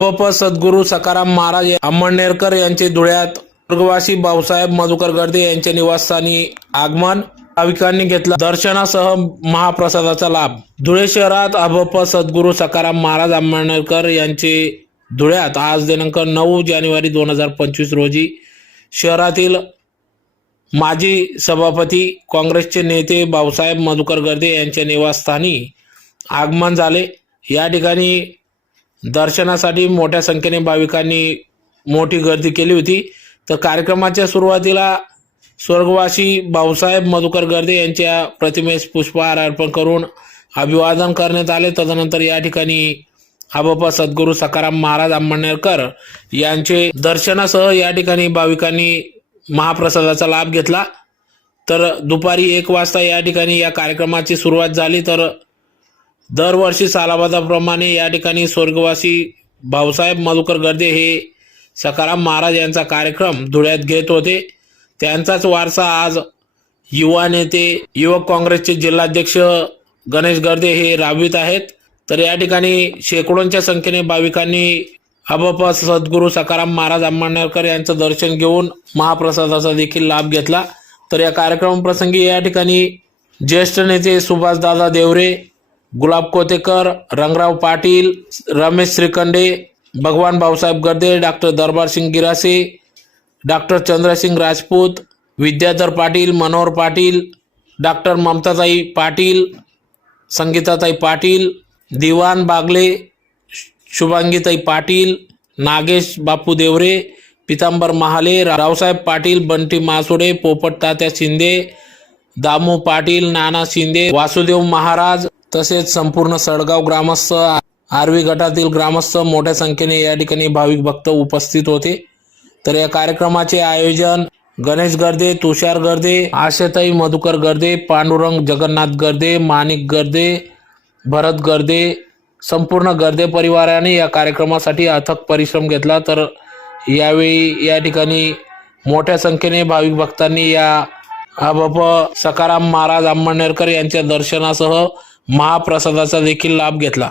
प सद्गुरू सकाराम महाराज अंमळनेरकर यांचे धुळ्यात स्वर्गवासी भाऊसाहेब मधुकर गर्दे यांच्या निवासस्थानी आगमन. भाविकांनी घेतला दर्शनासह महाप्रसादाचा लाभ. धुळे शहरात अभप सद्गुरू सकाराम महाराज अंमळनेरकर यांचे धुळ्यात आज दिनांक नऊ जानेवारी दोन हजार पंचवीस रोजी शहरातील माजी सभापती काँग्रेसचे नेते भाऊसाहेब मधुकर गर्दे यांच्या निवासस्थानी आगमन झाले. या ठिकाणी दर्शनासाठी मोठ्या संख्येने भाविकांनी मोठी गर्दी केली होती. तर कार्यक्रमाच्या सुरुवातीला स्वर्गवासी भाऊसाहेब मधुकर गर्दे यांच्या प्रतिमेस पुष्पहार अर्पण करून अभिवादन करण्यात आले. तदनंतर या ठिकाणी आबापा सद्गुरू सकाराम महाराज आंबणेरकर यांचे दर्शनासह या ठिकाणी भाविकांनी महाप्रसादाचा लाभ घेतला. तर दुपारी एक वाजता या ठिकाणी या कार्यक्रमाची सुरुवात झाली. तर दरवर्षी सालाबादाप्रमाणे या ठिकाणी स्वर्गवासी भाऊसाहेब मधुकर गर्दे हे सकाराम महाराज यांचा कार्यक्रम धुळ्यात घेत होते. त्यांचाच वारसा आज युवा नेते युवक काँग्रेसचे जिल्हाध्यक्ष गणेश गर्दे हे राबवित आहेत. तर या ठिकाणी शेकडोंच्या संख्येने भाविकांनी अबप सद्गुरू सकाराम महाराज अंमळनेरकर यांचं दर्शन घेऊन महाप्रसादाचा देखील लाभ घेतला. तर या कार्यक्रमाप्रसंगी या ठिकाणी ज्येष्ठ नेते सुभाषदादा देवरे गुलाब Kotekar Rangrao Patil Ramesh Shrikhande Bhagwan Bhausaheb Garde doctor Darbarsing Girase doctor Chandrasing Rajput Vidyadhar Patil Manohar Patil doctor ममताताई Patil संगीताताई Patil Diwan Bagle शुभांगीताई Patil Nagesh Bapu Deore Pitambar Mahale Raosaheb Patil Bunty Masude Popat Tatya Shinde Damu Patil नाना शिंदे वासुदेव महाराज तसेच संपूर्ण सडगाव ग्रामस्थ आरवी गटातील ग्रामस्थ मोठ्या संख्येने या ठिकाणी भाविक भक्त उपस्थित होते. तर या कार्यक्रमाचे आयोजन गणेश गर्दे तुषार गर्दे आशाताई मधुकर गर्दे पांडुरंग जगन्नाथ गर्दे माणिक गर्दे भरत गर्दे संपूर्ण गर्दे परिवाराने या कार्यक्रमासाठी अथक परिश्रम घेतला. तर यावेळी या ठिकाणी मोठ्या संख्येने भाविक भक्तांनी या अभप सकाराम महाराज आंबणेरकर यांच्या दर्शनासह महाप्रसादाचा देखील लाभ घेतला.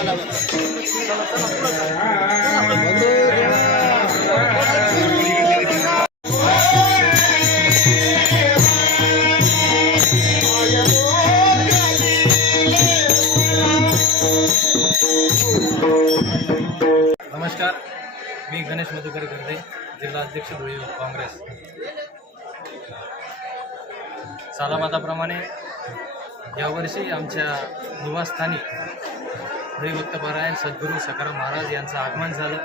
नमस्कार मी गणेश मधुकर गर्दे जिल्हा अध्यक्ष धुळे काँग्रेस. सालाबादाप्रमाणे यावर्षी आमच्या निवासस्थानी हरिभक्त पारायण सद्गुरू सकाराम महाराज यांचं आगमन झालं.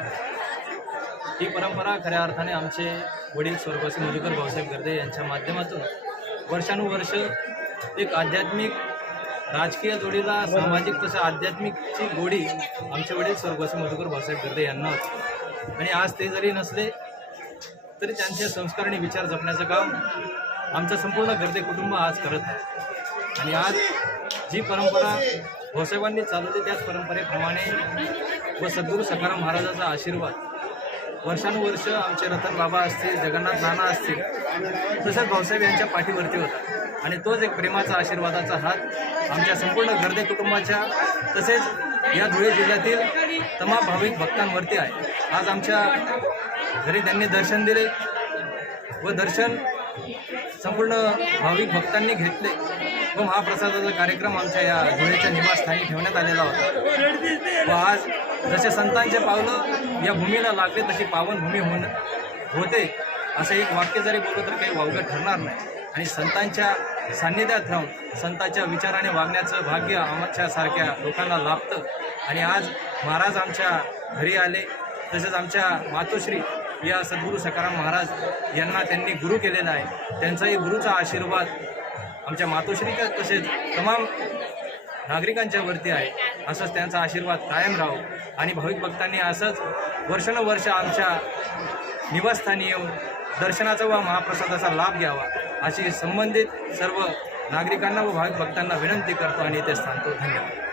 ही परंपरा खऱ्या अर्थाने आमचे वडील स्वर्गवासी मधुकर भाऊसाहेब गर्दे यांच्या माध्यमातून वर्षानुवर्ष एक आध्यात्मिक राजकीय जोडीला सामाजिक तसं आध्यात्मिकची गोडी आमचे वडील स्वर्गवासी मधुकर भाऊसाहेब गर्दे यांना होती. आणि आज ते जरी नसले तरी त्यांचे संस्कार आणि विचार जपण्याचं काम आमचं संपूर्ण गर्दे कुटुंब आज करत आहे. आणि आज जी परंपरा भाऊसाहेबांनी चालवली त्याच परंपरेप्रमाणे व सद्गुरू सकाराम महाराजाचा आशीर्वाद. वर्षानुवर्ष आमचे रतन बाबा असतील जगन्नाथ नाना असतील तसंच भाऊसाहेब यांच्या पाठीवरती होता. आणि तोच एक प्रेमाचा आशीर्वादाचा हात आमच्या संपूर्ण गर्दे कुटुंबाच्या तसेच या धुळे जिल्ह्यातील तमाम भाविक भक्तांवरती आहे. आज आमच्या घरी त्यांनी दर्शन दिले व दर्शन संपूर्ण भाविक भक्तांनी घेतले. व महाप्रसादाचा कार्यक्रम आमच्या या धुळेच्या निवासस्थानी ठेवण्यात आलेला होता. व आज जसे संतांचे पावलं या भूमीला लागले तशी पावन भूमी होण होते असं एक वाक्य जरी बोललं तर काही वावगं ठरणार नाही. आणि संतांच्या सान्निध्यात राहून संतांच्या विचाराने वागण्याचं भाग्य आमच्यासारख्या लोकांना लाभतं. आणि आज महाराज आमच्या घरी आले तसेच आमच्या मातोश्री या सद्गुरू सकाराम महाराज यांना त्यांनी गुरु केलेला आहे. त्यांचाही गुरुचा आशीर्वाद आमच्या मातोश्री तसेच तमाम नागरिकांच्या वरती आहे. असंच त्यांचा आशीर्वाद कायम राहो आणि भाविक भक्तांनी असंच वर्षानुवर्ष आमच्या निवासस्थानी येऊन दर्शनाचा व महाप्रसादाचा लाभ घ्यावा अशी संबंधित सर्व नागरिकांना व भाविक भक्तांना विनंती करतो आणि येथे स्थानतो धन्यवाद.